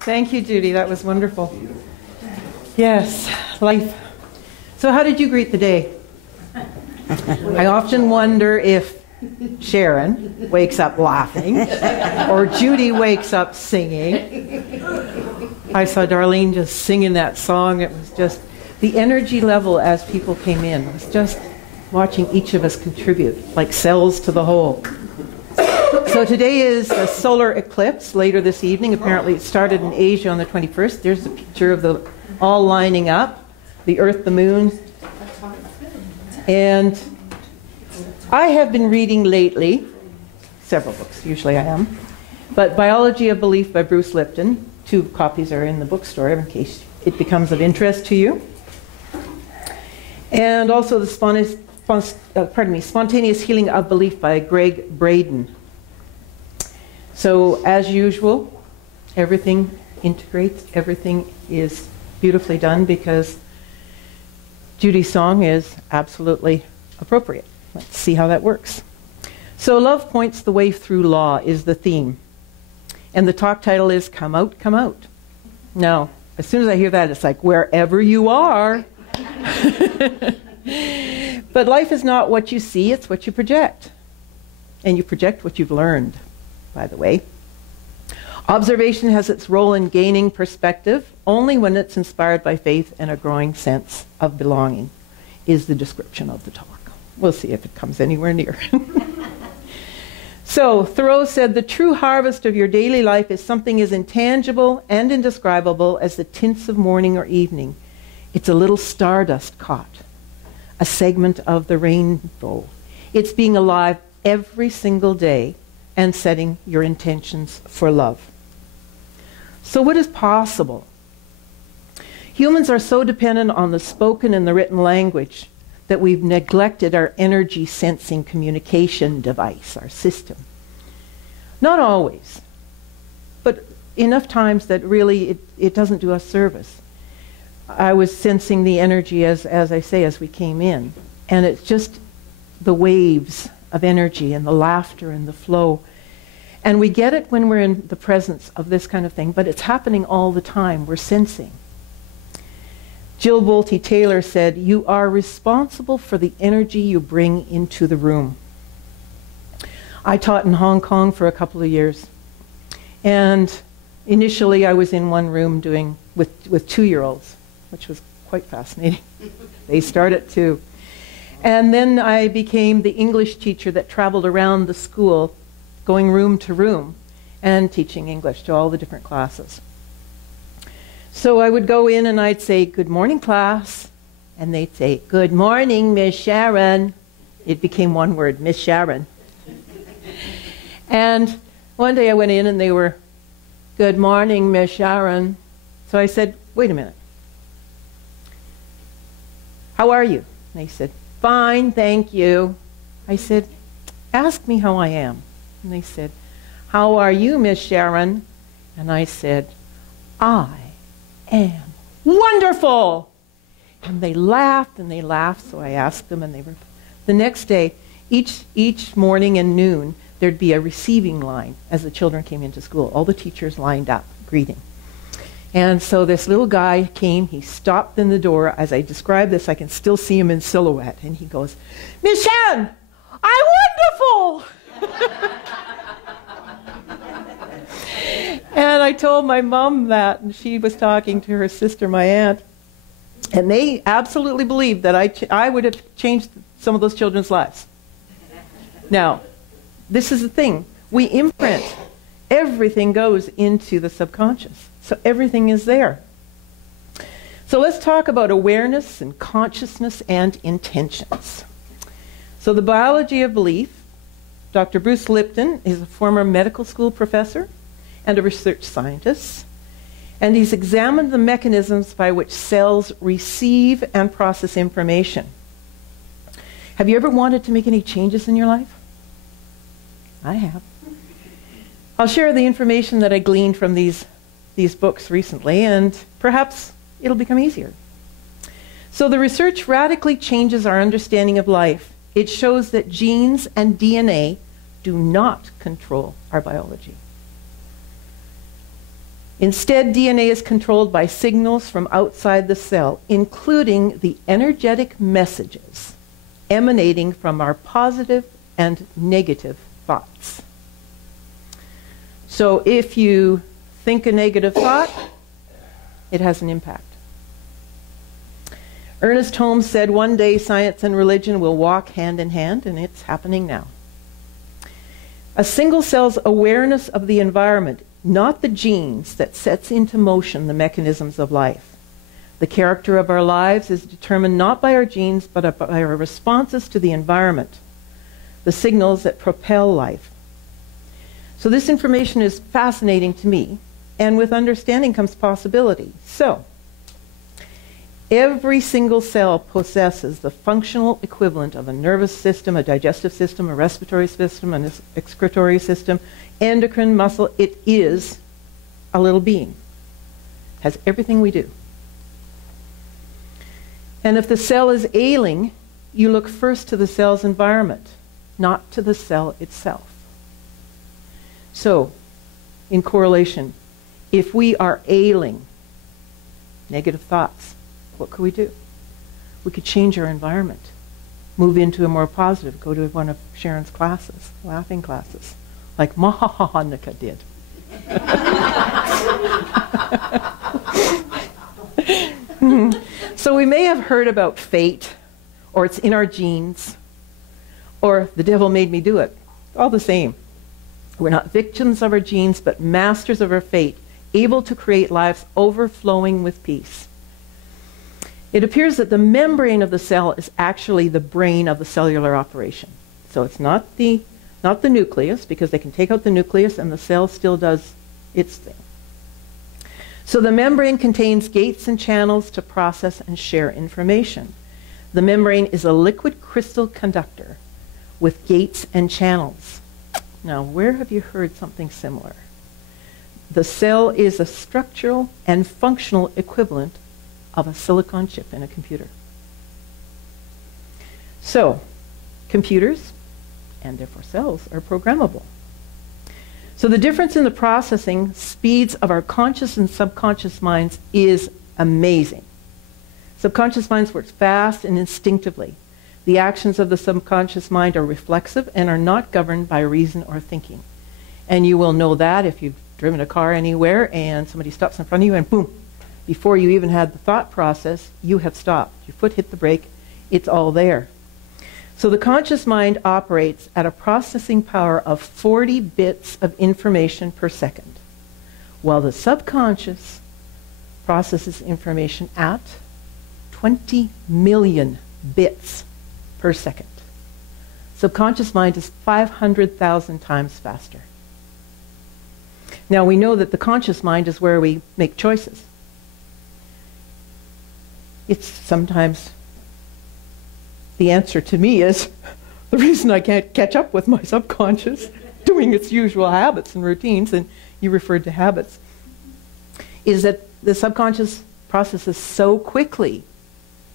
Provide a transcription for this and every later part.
Thank you, Judy. That was wonderful. Yes, life. So how did you greet the day? I often wonder if Sharon wakes up laughing or Judy wakes up singing. I saw Darlene just singing that song. It was just the energy level as people came in. It was just watching each of us contribute like cells to the whole. So today is the solar eclipse later this evening. Apparently it started in Asia on the 21st. There's a picture of the all lining up, the Earth, the Moon. And I have been reading lately, several books, usually I am, but Biology of Belief by Bruce Lipton. 2 copies are in the bookstore in case it becomes of interest to you. And also the Spontaneous Healing of Belief by Greg Braden. So as usual, everything integrates, everything is beautifully done because Judy's song is absolutely appropriate. Let's see how that works. So love points the way through law is the theme. And the talk title is Come Out, Come Out. Now, as soon as I hear that, it's like, wherever you are. But life is not what you see, it's what you project. And you project what you've learned, by the way. Observation has its role in gaining perspective only when it's inspired by faith and a growing sense of belonging, is the description of the talk. We'll see if it comes anywhere near. So, Thoreau said, the true harvest of your daily life is something as intangible and indescribable as the tints of morning or evening. It's a little stardust caught, a segment of the rainbow. It's being alive every single day and setting your intentions for love. So what is possible? Humans are so dependent on the spoken and the written language that we've neglected our energy sensing communication device, our system. Not always, but enough times that really it doesn't do us service. I was sensing the energy as I say, as we came in, and it's just the waves of energy and the laughter and the flow. And we get it when we're in the presence of this kind of thing, but it's happening all the time. We're sensing. Jill Bolte Taylor said, you are responsible for the energy you bring into the room. I taught in Hong Kong for a couple of years. And initially I was in one room doing with 2-year-olds, which was quite fascinating. They start at 2. And then I became the English teacher that traveled around the school, going room to room and teaching English to all the different classes. So I would go in and I'd say, good morning, class. And they'd say, good morning, Miss Sharon. It became one word, Miss Sharon. And one day I went in and they were, good morning, Miss Sharon. So I said, wait a minute. How are you? And they said, fine, thank you. I said, ask me how I am. And they said, how are you, Miss Sharon? And I said, I am wonderful. And they laughed and they laughed, so I asked them, and they were. The next day, each morning and noon, there'd be a receiving line as the children came into school. All the teachers lined up, greeting. And so this little guy came, he stopped in the door. As I describe this, I can still see him in silhouette. And he goes, Miss Sharon, I'm wonderful! And I told my mom that, and she was talking to her sister, my aunt, and they absolutely believed that I would have changed some of those children's lives. Now, this is the thing. We imprint. Everything goes into the subconscious. So everything is there. So let's talk about awareness and consciousness and intentions. So the biology of belief, Dr. Bruce Lipton is a former medical school professor and a research scientist, and he's examined the mechanisms by which cells receive and process information. Have you ever wanted to make any changes in your life? I have. I'll share the information that I gleaned from these books recently, and perhaps it'll become easier. So the research radically changes our understanding of life. It shows that genes and DNA do not control our biology. Instead, DNA is controlled by signals from outside the cell, including the energetic messages emanating from our positive and negative thoughts. So if you think a negative thought, it has an impact. Ernest Holmes said, "One day science and religion will walk hand in hand," and it's happening now. A single cell's awareness of the environment, not the genes, that sets into motion the mechanisms of life. The character of our lives is determined not by our genes, but by our responses to the environment, the signals that propel life. So this information is fascinating to me, and with understanding comes possibility. So, every single cell possesses the functional equivalent of a nervous system, a digestive system, a respiratory system, an excretory system, endocrine, muscle. It is a little being. Has everything we do. And if the cell is ailing, you look first to the cell's environment, not to the cell itself. So, in correlation, if we are ailing, negative thoughts, what could we do? We could change our environment, move into a more positive, go to one of Sharon's classes, laughing classes, like Mahanika did. So we may have heard about fate, or it's in our genes, or the devil made me do it. All the same. We're not victims of our genes, but masters of our fate, able to create lives overflowing with peace. It appears that the membrane of the cell is actually the brain of the cellular operation. So it's not the nucleus, because they can take out the nucleus and the cell still does its thing. So the membrane contains gates and channels to process and share information. The membrane is a liquid crystal conductor with gates and channels. Now, where have you heard something similar? The cell is a structural and functional equivalent of a silicon chip in a computer. So, computers, and therefore cells, are programmable. So the difference in the processing speeds of our conscious and subconscious minds is amazing. Subconscious minds work fast and instinctively. The actions of the subconscious mind are reflexive and are not governed by reason or thinking. And you will know that if you've driven a car anywhere and somebody stops in front of you and boom, before you even had the thought process, you have stopped. Your foot hit the brake, it's all there. So the conscious mind operates at a processing power of 40 bits of information per second, while the subconscious processes information at 20 million bits per second. Subconscious mind is 500,000 times faster. Now we know that the conscious mind is where we make choices. It's sometimes, the answer to me is, the reason I can't catch up with my subconscious doing its usual habits and routines, and you referred to habits, is that the subconscious processes so quickly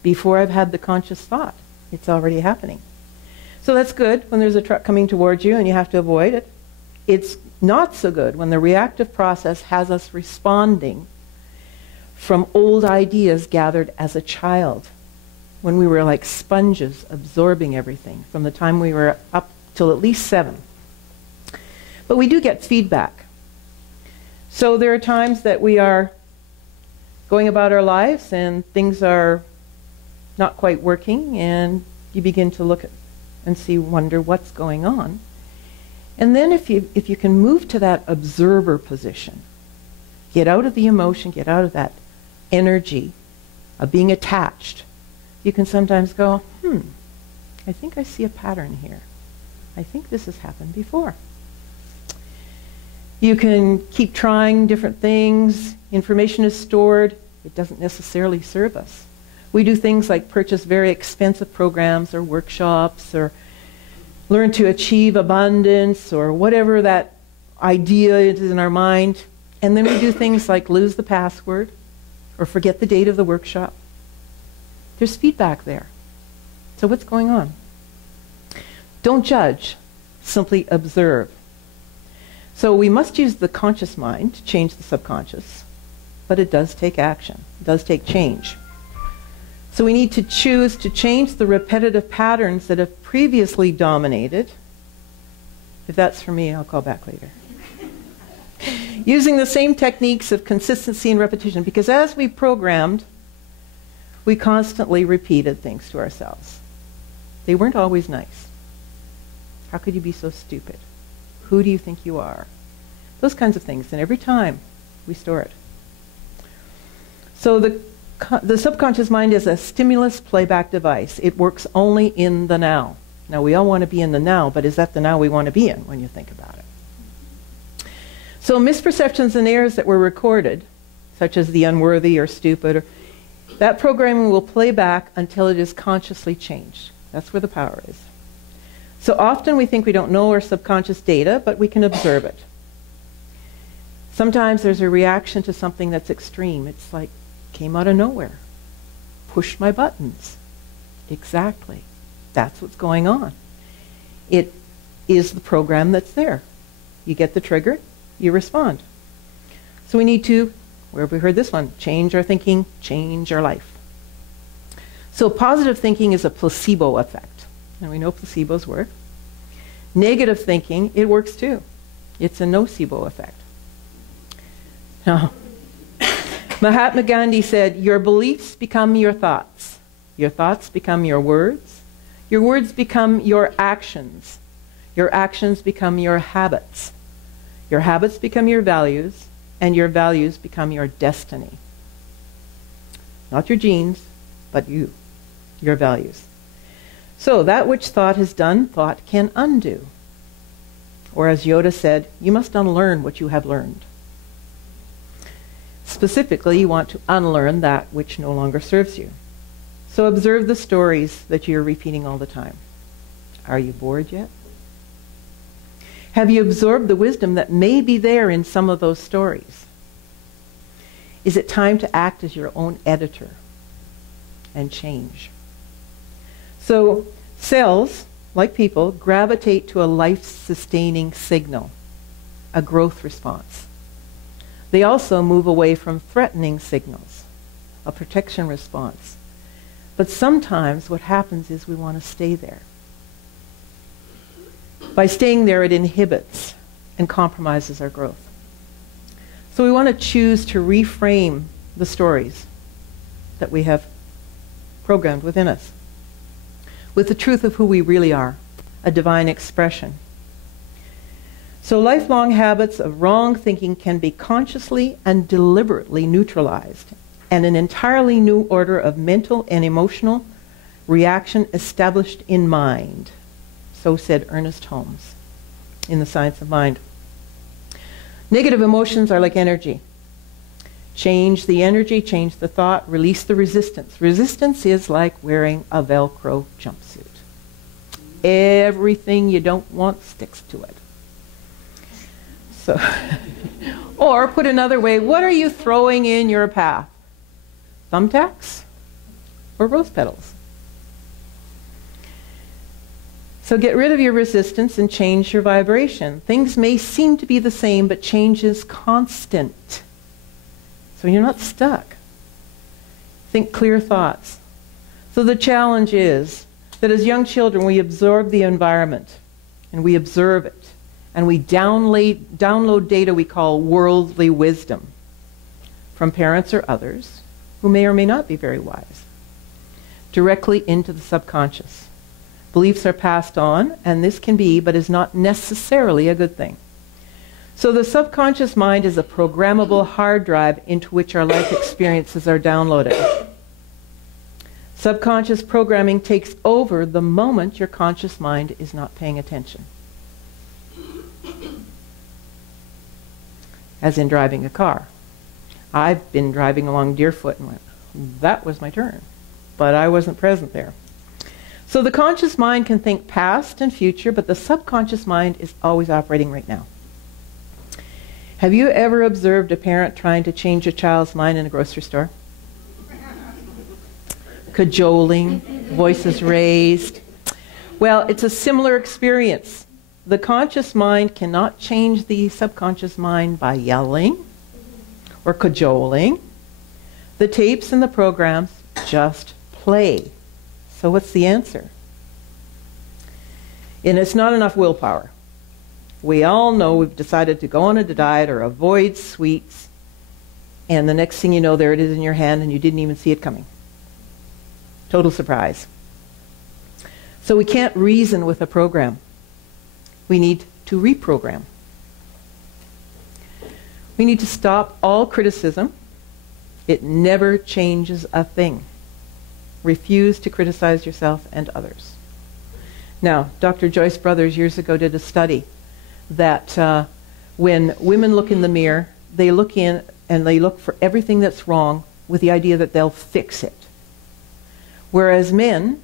before I've had the conscious thought. It's already happening. So that's good when there's a truck coming towards you and you have to avoid it. It's not so good when the reactive process has us responding from old ideas gathered as a child, when we were like sponges absorbing everything from the time we were up till at least 7. But we do get feedback. So there are times that we are going about our lives and things are not quite working, and you begin to look at and wonder what's going on. And then if you can move to that observer position, get out of the emotion, get out of that energy of being attached, you can sometimes go, I think I see a pattern here. I think this has happened before. You can keep trying different things. Information is stored. It doesn't necessarily serve us. We do things like purchase very expensive programs or workshops, or learn to achieve abundance, or whatever that idea is in our mind. And then we do things like lose the password or forget the date of the workshop. There's feedback there. So what's going on? Don't judge, simply observe. So we must use the conscious mind to change the subconscious, but it does take action. It does take change. So we need to choose to change the repetitive patterns that have previously dominated. If that's for me, I'll call back later. Using the same techniques of consistency and repetition, because as we programmed, we constantly repeated things to ourselves. They weren't always nice. How could you be so stupid? Who do you think you are? Those kinds of things. And every time we store it. So the subconscious mind is a stimulus playback device. It works only in the now. Now, we all want to be in the now, but is that the now we want to be in when you think about it? So misperceptions and errors that were recorded, such as the unworthy or stupid, that programming will play back until it is consciously changed. That's where the power is. So often we think we don't know our subconscious data, but we can observe it. Sometimes there's a reaction to something that's extreme. It's like, came out of nowhere. Pushed my buttons. Exactly. That's what's going on. It is the program that's there. You get the trigger, you respond. So we need to, where have we heard this one? Change our thinking, change our life. So positive thinking is a placebo effect. And we know placebos work. Negative thinking, it works too. It's a nocebo effect. Now, Mahatma Gandhi said, your beliefs become your thoughts. Your thoughts become your words. Your words become your actions. Your actions become your habits. Your habits become your values, and your values become your destiny. Not your genes, but you, your values. So that which thought has done, thought can undo. Or as Yoda said, you must unlearn what you have learned. Specifically, you want to unlearn that which no longer serves you. So observe the stories that you're repeating all the time. Are you bored yet? Have you absorbed the wisdom that may be there in some of those stories? Is it time to act as your own editor and change? So cells, like people, gravitate to a life-sustaining signal, a growth response. They also move away from threatening signals, a protection response. But sometimes what happens is we want to stay there. By staying there, it inhibits and compromises our growth. So we want to choose to reframe the stories that we have programmed within us with the truth of who we really are, a divine expression. So lifelong habits of wrong thinking can be consciously and deliberately neutralized, and an entirely new order of mental and emotional reaction established in mind. So said Ernest Holmes in The Science of Mind. Negative emotions are like energy. Change the energy, change the thought, release the resistance. Resistance is like wearing a Velcro jumpsuit. Everything you don't want sticks to it. So, or put another way, what are you throwing in your path? Thumbtacks or rose petals? So get rid of your resistance and change your vibration. Things may seem to be the same, but change is constant. So you're not stuck. Think clear thoughts. So the challenge is that as young children, we absorb the environment, and we observe it, and we download data we call worldly wisdom from parents or others who may or may not be very wise, directly into the subconscious. Beliefs are passed on, and this can be, but is not necessarily a good thing. So the subconscious mind is a programmable hard drive into which our life experiences are downloaded. Subconscious programming takes over the moment your conscious mind is not paying attention. As in driving a car. I've been driving along Deerfoot and went, that was my turn. But I wasn't present there. So the conscious mind can think past and future, but the subconscious mind is always operating right now. Have you ever observed a parent trying to change a child's mind in a grocery store? Cajoling, voices raised. Well, it's a similar experience. the conscious mind cannot change the subconscious mind by yelling or cajoling. The tapes and the programs just play. So what's the answer? And it's not enough willpower. We all know we've decided to go on a diet or avoid sweets, and the next thing you know, there it is in your hand and you didn't even see it coming. Total surprise. So we can't reason with a program. We need to reprogram. We need to stop all criticism. It never changes a thing. Refuse to criticize yourself and others. Now, Dr. Joyce Brothers years ago did a study that when women look in the mirror, they look in and they look for everything that's wrong with the idea that they'll fix it. Whereas men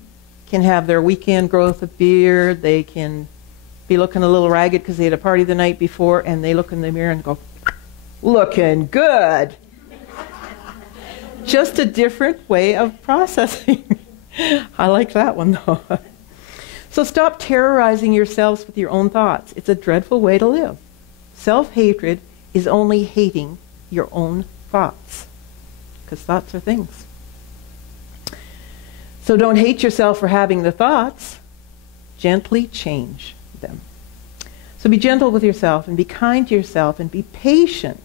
can have their weekend growth of beard, they can be looking a little ragged because they had a party the night before, and they look in the mirror and go, looking good. Just a different way of processing. I like that one though. So stop terrorizing yourselves with your own thoughts. It's a dreadful way to live. Self-hatred is only hating your own thoughts, because thoughts are things. So don't hate yourself for having the thoughts. Gently change them. So be gentle with yourself and be kind to yourself and be patient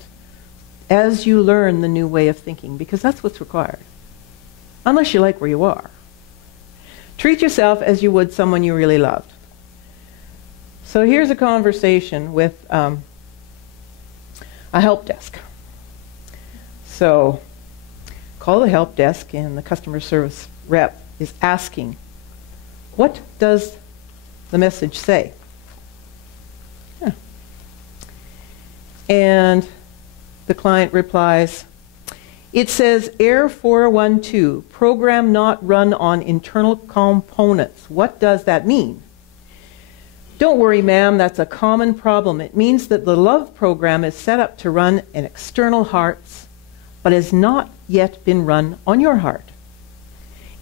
as you learn the new way of thinking, because that's what's required. Unless you like where you are. Treat yourself as you would someone you really loved. So here's a conversation with a help desk. So call the help desk and the customer service rep is asking, what does the message say? Yeah. And the client replies, it says error 412, program not run on internal components. What does that mean? Don't worry, ma'am, that's a common problem. It means that the love program is set up to run in external hearts, but has not yet been run on your heart.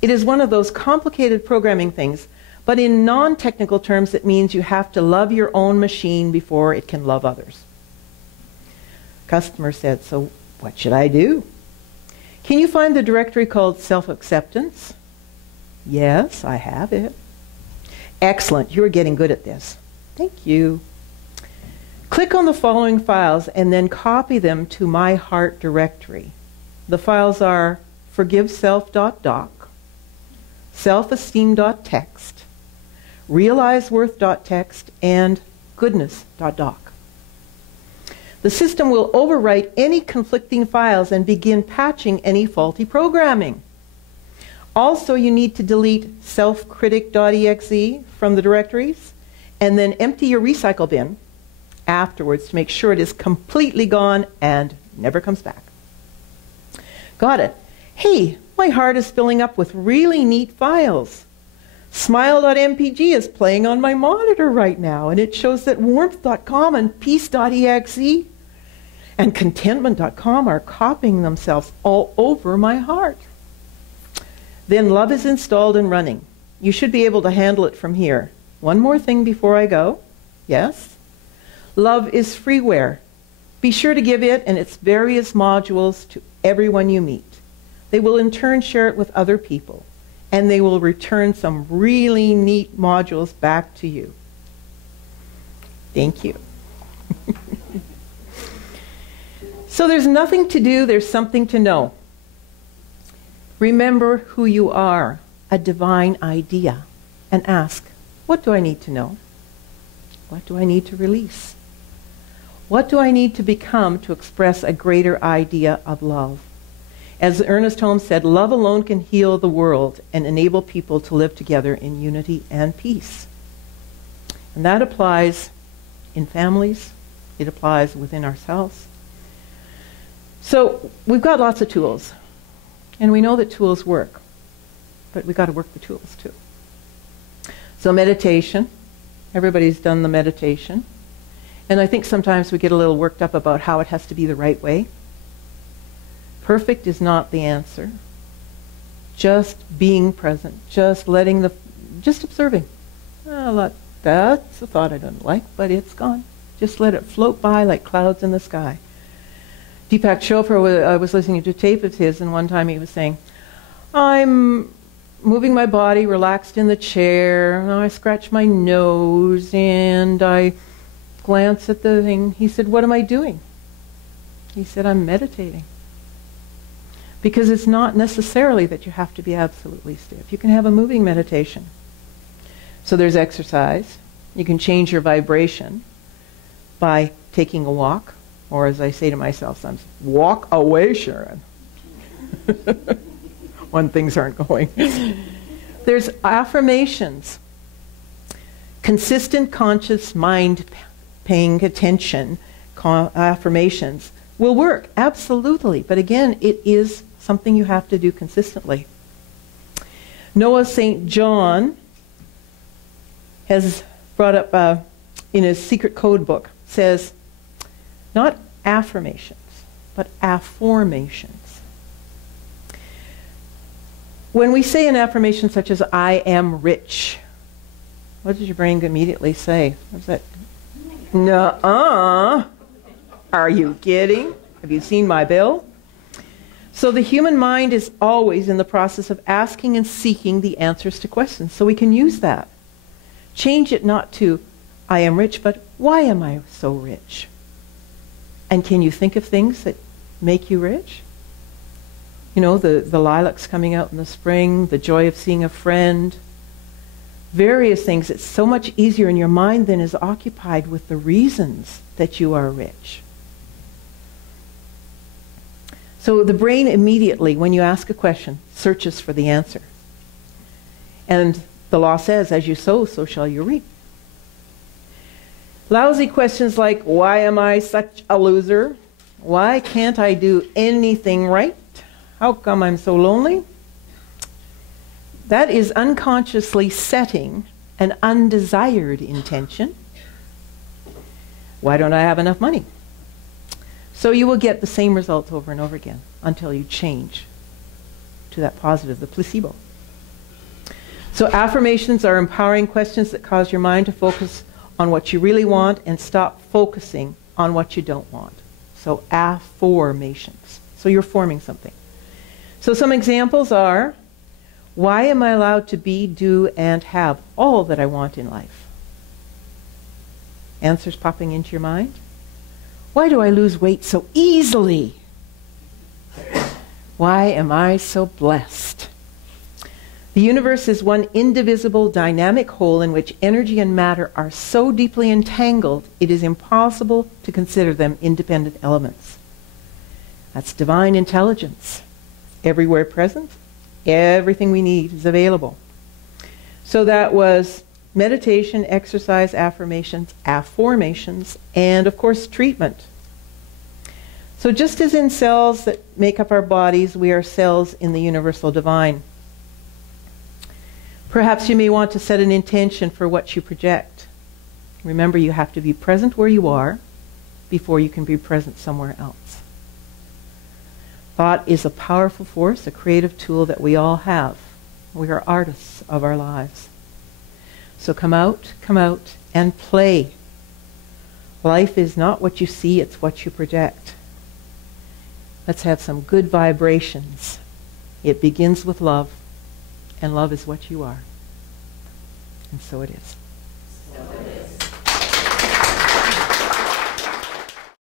It is one of those complicated programming things, but in non-technical terms, it means you have to love your own machine before it can love others. Customer said, so what should I do? Can you find the directory called self-acceptance? Yes, I have it. Excellent, you're getting good at this. Thank you. Click on the following files and then copy them to my heart directory. The files are forgiveself.doc, self-esteem.txt, realizeworth.txt, and goodness.doc. The system will overwrite any conflicting files and begin patching any faulty programming. Also, you need to delete selfcritic.exe from the directories and then empty your recycle bin afterwards to make sure it is completely gone and never comes back. Got it. Hey, my heart is filling up with really neat files. Smile.mpg is playing on my monitor right now, and it shows that warmth.com and peace.exe and contentment.com are copying themselves all over my heart. Then love is installed and running. You should be able to handle it from here. One more thing before I go. Yes? Love is freeware. Be sure to give it and its various modules to everyone you meet. They will in turn share it with other people, and they will return some really neat modules back to you. Thank you. So there's nothing to do, there's something to know. Remember who you are, a divine idea, and ask, what do I need to know? What do I need to release? What do I need to become to express a greater idea of love? As Ernest Holmes said, love alone can heal the world and enable people to live together in unity and peace. And that applies in families, it applies within ourselves. So we've got lots of tools, and we know that tools work, but we've got to work the tools too. So meditation, everybody's done the meditation, and I think sometimes we get a little worked up about how it has to be the right way. Perfect is not the answer. Just being present, just observing. That's a thought I don't like, but it's gone. Just let it float by like clouds in the sky. Deepak Chopra, I was listening to a tape of his, and one time he was saying, I'm moving my body, relaxed in the chair, and I scratch my nose, and I glance at the thing. He said, what am I doing? He said, I'm meditating. Because it's not necessarily that you have to be absolutely stiff. You can have a moving meditation. So there's exercise. You can change your vibration by taking a walk, or as I say to myself sometimes, walk away, Sharon. When things aren't going. There's affirmations. Consistent conscious mind paying attention affirmations will work, absolutely. But again, it is something you have to do consistently. Noah St. John has brought up in his secret code book, says, not affirmations, but afformations. When we say an affirmation such as, I am rich, what does your brain immediately say? What's that? Nuh-uh. Are you kidding? Have you seen my bill? So the human mind is always in the process of asking and seeking the answers to questions. So we can use that. Change it not to, I am rich, but why am I so rich? And can you think of things that make you rich? You know, the lilacs coming out in the spring, the joy of seeing a friend, various things. It's so much easier, and your mind then is occupied with the reasons that you are rich. So the brain immediately, when you ask a question, searches for the answer. And the law says, as you sow, so shall you reap. Lousy questions like, why am I such a loser? Why can't I do anything right? How come I'm so lonely? That is unconsciously setting an undesired intention. Why don't I have enough money? So you will get the same results over and over again until you change to that positive, the placebo. So affirmations are empowering questions that cause your mind to focus on what you really want and stop focusing on what you don't want. So afformations. So you're forming something. So some examples are, why am I allowed to be, do, and have all that I want in life? Answers popping into your mind. Why do I lose weight so easily? Why am I so blessed? The universe is one indivisible, dynamic whole in which energy and matter are so deeply entangled, it is impossible to consider them independent elements. That's divine intelligence. Everywhere present, everything we need is available. So that was meditation, exercise, affirmations, afformations, and of course treatment. So just as in cells that make up our bodies, we are cells in the universal divine. Perhaps you may want to set an intention for what you project. Remember, you have to be present where you are before you can be present somewhere else. Thought is a powerful force, a creative tool that we all have. We are artists of our lives. So come out, and play. Life is not what you see, it's what you project. Let's have some good vibrations. It begins with love, and love is what you are. And so it is.